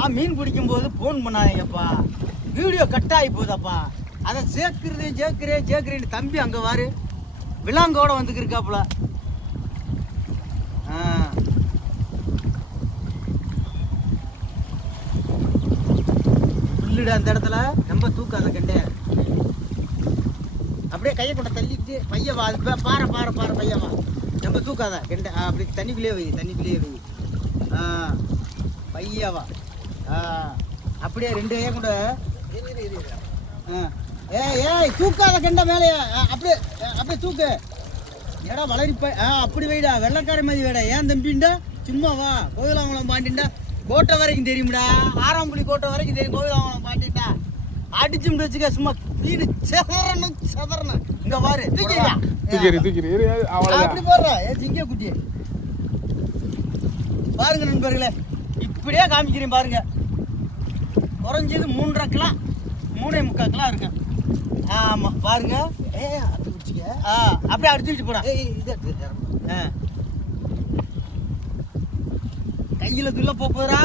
நான் மீன் பிடிக்கும் போது போன் பண்ணாங்கப்பா, வீடியோ கட் ஆகி போகுதாப்பா. அதை சேர்க்கிறேன்னு தம்பி அங்க வாரு விலாங்கோட வந்துக்கிருக்காப்புல. புல்லுடா அந்த இடத்துல ரொம்ப தூக்காத கண்டே. அப்படியே கையை கொண்ட தள்ளிட்டு பையவா, அது பாறை பையவா, ரொம்ப தூக்காத கெண்டை. அப்படி தண்ணிக்குள்ளேயே வை. பையவா. அப்படியே 2 கையை கூட ஏய் தூக்காத கெண்டை மேலே. அப்படியே தூக்கு. ஏடா வளரிப்ப. அப்படி வைடா, வெள்ளக்கார மாதிரி வைடா. ஏன் தம்பிண்டா சும்மா வா. கோவிலாங்குளம் பாண்டிண்டா கோட்டை வரைக்கும் தெரியும்டா. ஆறாம்புலி கோட்டை வரைக்கும் தெரியும். கோவிலாங்குளம் பாண்டிண்டா அடிச்சு வச்சுக்க. சும்மா வீடு சதறணும். இங்க பாரு, அப்படி போடுற ஜிங்க குட்டி. பாருங்க நண்பர்களே, இப்படியே காமிக்கிறேன் பாருங்க. குறைஞ்சது 3.5 கிலோ 3.25 கிலோ இருக்கு. ஆமா பாருங்க. அப்படியே அடிச்சு வச்சு போடா. கையில துள்ள போறா.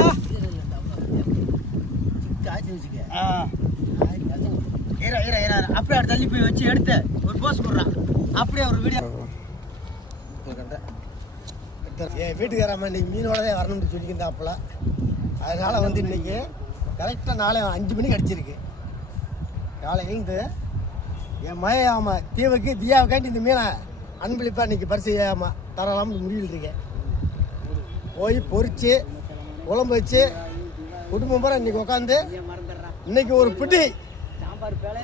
அப்படியே தள்ளி போய் வச்சு எடுத்து ஒரு போஸ் போடுறான். அப்படியே ஒரு வீடியோ. என் வீட்டுக்காரம்மா இன்னைக்கு மீனோடதே வரணும்னு சொல்லியிருந்தாப்புல. அதனால இன்னைக்கு கரெக்டாக நாளை 5 மணிக்கு அடிச்சிருக்கு. காலை எழுந்து என் மய தீவுக்கு தியாவுக்காண்டி இந்த மீனை அன்பளிப்பா இன்னைக்கு பரிசு தரலாம்னு முடிவில் இருக்கேன். போய் பொறிச்சு குழம்பு வச்சு குடும்பம் பூரா இன்னைக்கு உட்காந்து இன்னைக்கு ஒரு பிடி சாம்பார் பேலை